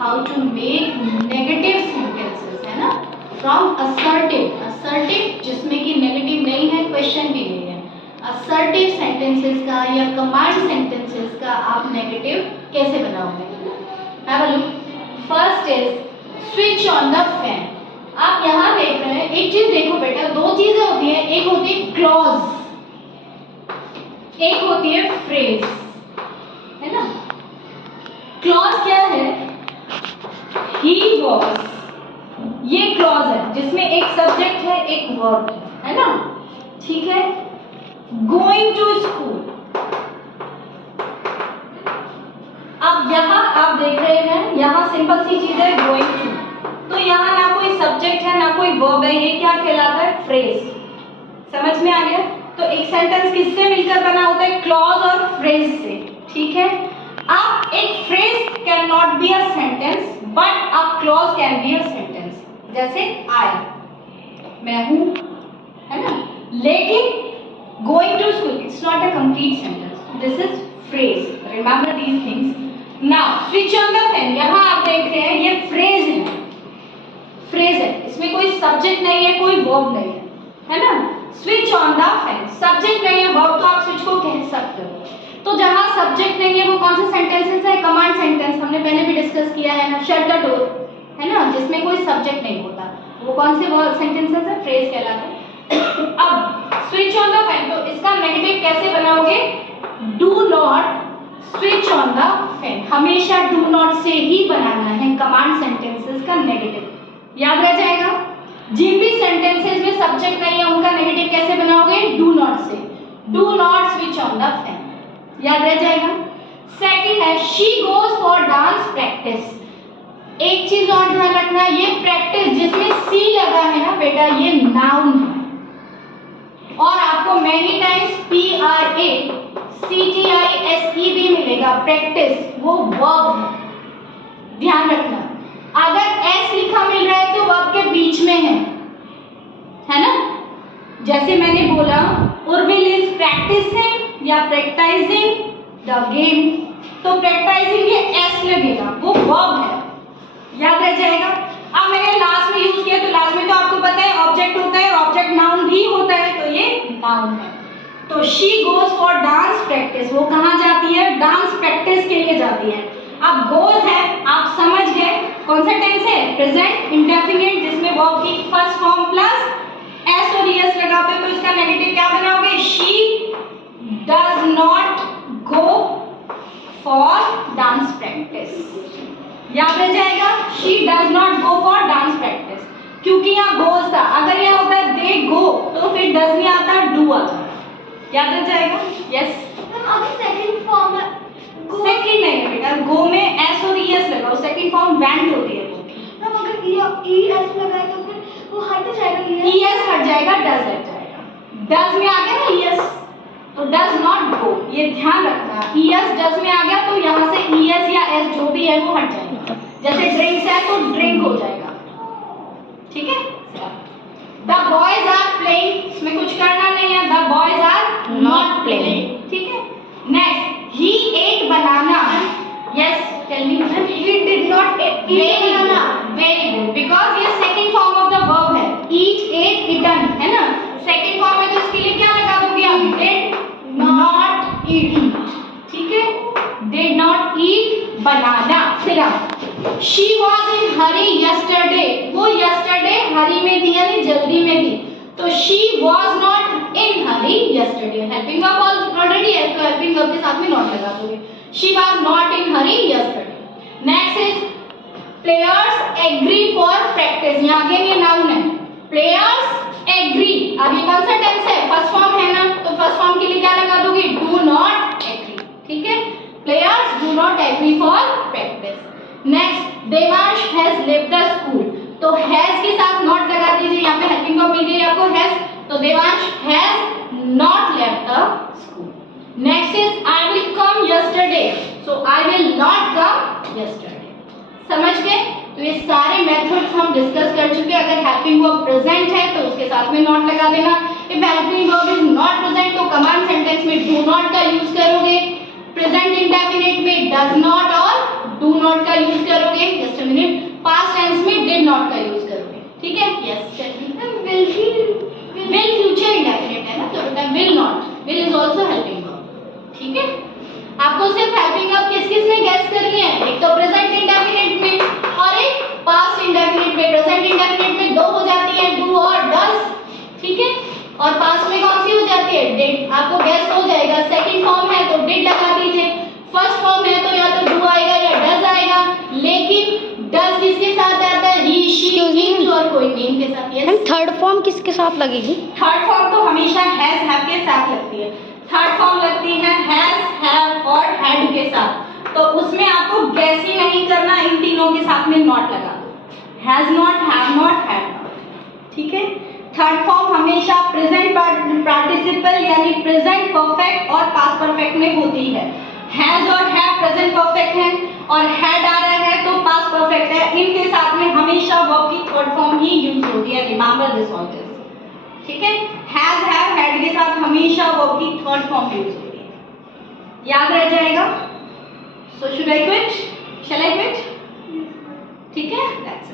How to make negative sentences, है ना, from assertive, assertive जिसमें कि नेगेटिव नहीं है, क्वेश्चन भी नहीं है, असर्टिव सेंटेंसेस का या कमांड सेंटेंसेस का आप नेगेटिव कैसे बनाओगे। Have a look. First is switch on the fan. आप यहाँ देख रहे हैं, एक चीज देखो बेटा, दो चीजें होती हैं, एक होती है क्लॉज, एक होती है फ्रेज, है ना। क्लॉज क्या है, ही वॉज, ये क्लॉज है जिसमें एक सब्जेक्ट है एक वर्ब है ना, ठीक है। गोइंग टू स्कूल, अब यहाँ आप देख रहे हैं, यहाँ सिंपल सी चीज है गोइंग टू, तो यहाँ ना कोई सब्जेक्ट है ना कोई वर्ब है, ये क्या कहलाता है, फ्रेज। समझ में आ गया। तो एक सेंटेंस किससे मिलकर बना होता है, क्लॉज और फ्रेज से, ठीक है। अब एक phrase can not be a sentence but a clause can be a sentence, जैसे आई, मैं हूं, है ना, लेकिन going to school it's not a complete sentence, this is phrase, remember these things. Now switch on the fan, यहाँ आप देख रहे हैं ये फ्रेज है, फ्रेज है, इसमें कोई सब्जेक्ट नहीं है कोई वर्ब नहीं है ना। Switch on the fan, subject नहीं है, वर्ब तो आप स्विच को कह सकते हो। तो जहां सब्जेक्ट नहीं है वो कौन से सेंटेंसेस है, कमांड सेंटेंस, हमने पहले भी डिस्कस किया है ना, शट द डोर, है ना, जिसमें कोई सब्जेक्ट नहीं होता, वो कौन से वर्ब सेंटेंसेस है, फ्रेज कहलाते हैं। अब स्विच ऑन द फैन, तो इसका नेगेटिव कैसे बनाओगे, do not switch on the fan, हमेशा डू नॉट से ही बनाना है कमांड सेंटेंसेस का नेगेटिव, याद रह जाएगा। जिन भी सेंटेंसेस में सब्जेक्ट नहीं है उनका नेगेटिव कैसे बनाओगे, डू नॉट से, do not switch on the fan, याद रह जाएगा। सेकंड है she goes for dance practice, एक चीज और ध्यान रखना, ये प्रैक्टिस जिसमें सी लगा है ना बेटा, ये नाउन है, और आपको मेनी टाइम्स PRACTISE भी मिलेगा, प्रैक्टिस वो वर्ब है, ध्यान रखना। अगर एस लिखा मिल रहा है तो वर्ब के बीच में है ना, जैसे मैंने बोला उर्विल इज प्रैक्टिसिंग या प्रैक्टिसिंग द गेम, तो प्रैक्टिसिंग ये एस लगेगा, वो वर्ब है, याद रह जाएगा। अब मैंने लास्ट में यूज किया, तो लास्ट में तो आपको पता है ऑब्जेक्ट होता है, ऑब्जेक्ट नाउन भी होता है, तो ये नाउन है। तो she goes for dance practice, वो कहाँ जाती है, डांस प्रैक्टिस के लिए जाती है। अब गोज है, आप समझ गए कौन सा टेंस है, प्रेजेंट इंडेफिनिट, जिसमें वर्ब की फर्स्ट फॉर्म प्लस एस और एस लगाते हो, तो इसका नेगेटिव क्या बनाओगे, she does not go for dance practice, याद रह जाएगा, she does not go for dance practice, क्योंकि यहाँ गोज था, अगर यहाँ होता है दे गो तो फिर डज नहीं आता, डू आता, याद रह जाएगा। यस, अगर सेकंड फॉर्म है, सेकंड नहीं है बेटा, गो में एस और ईएस लगाओ, सेकंड फॉर्म वेंट होती है, मैम अगर ई एस लगाए तो फिर वो हट जाएगा, ईएस हट जाएगा, डज हट जाएगा, डज में आ गया ना ईएस, तो डज नॉट गो, ये ध्यान रखना, ईएस डज में आ गया तो यहाँ से ईएस या एस जो भी है वो हट जाएगा, जैसे ड्रिंक्स है तो ड्रिंक हो जाएगा, ठीक है। द बॉयज आर प्लेइंग, इसमें कुछ करना नहीं है, the boys are not playing, ठीक है। Next, he ate banana, yes tell me, he did not eat banana, very good, because ये second form of the verb है, ईट एट ईटन, है ना, सेकंड फॉर्म है तो इसके लिए क्या लगा दोगे आप, डिड नॉट ईट, ठीक है, did not eat banana. She was in hurry yesterday, वो यस्टरडे हरी में थी यानी जल्दी में थी, तो she was not in hurry yesterday, helping verb already है तो हेल्पिंग वर्ब के साथ में नॉट लगा दोगे, she was not in hurry yesterday. Next is players agree for practice, यहाँ अगेन ये नाउन है, प्लेयर्स एग्री, अब ये कौन सा टेंस है, फर्स्ट फॉर्म है ना, तो फर्स्ट फॉर्म के लिए क्या लगा दोगे, डू नॉट एग्री, ठीक है, players do not agree for practice. Next, Devansh has left the school, तो हैज के साथ नॉट लगा दीजिए, यहाँ पे हेल्पिंग वर्ब मिल गई आपको हैज, तो Devansh has not left the school. Next is I will come yesterday, so I will not come yesterday, समझ गए। तो ये सारे मेथड्स हम डिस्कस कर चुके हैं, अगर हेल्पिंग वर्ब प्रेजेंट है तो उसके साथ में नॉट लगा देना, if helping verb is not present तो कमांड सेंटेंस में डू नॉट का यूज करोगे, प्रेजेंट इंडेफिनिट में डज नॉट और डू नॉट का यूज करोगे। उसमें डिड नॉट का यूज करोगे, ठीक है। यस विल फ्यूचर इंडेफिनिट है ना, तो बेटा will not, will is also helping verb, ठीक है। आपको सिर्फ हेल्पिंग वर्ब किस किस में गेस करनी है, एक तो प्रेजेंट इंडेफिनिट में और एक पास्ट इंडेफिनिट में। प्रेजेंट इंडेफिनिट में दो हो जाती है, डू और डज, ठीक है, और पास्ट में कौन सी हो जाती है, डिड। आपको गेस हो जाएगा, सेकंड फॉर्म है तो डिड लगा दीजिए, फर्स्ट फॉर्म है तो या तो डू आएगा या डज आएगा, लेकिन डज किसके साथ आता है, ही शी इट और कोई नेम के साथ। यस थर्ड फॉर्म किसके साथ लगेगी? थर्ड फॉर्म तो हमेशा हैज हैव के साथ लगती है। थर्ड फॉर्म लगती है हैज हैव और हैड के साथ, तो उसमें आपको गैस ही नहीं करना, इन तीनों के साथ में नॉट लगा दो, has not, have not, had not, ठीक है। थर्ड फॉर्म हमेशा प्रेजेंट पार्टिसिपल यानी प्रेजेंट परफेक्ट और पास्ट परफेक्ट में होती है। हैज और हैव प्रेजेंट परफेक्ट है और हैड आ रहा है तो पास्ट परफेक्ट है, इनके साथ में हमेशा वर्ब की थर्ड फॉर्म ही यूज होती है। रिमेंबर दिस ऑलवेज, ठीक है। हैज हैव हैड के साथ हमेशा वर्ब की थर्ड फॉर्म यूज होती है, याद रह जाएगा।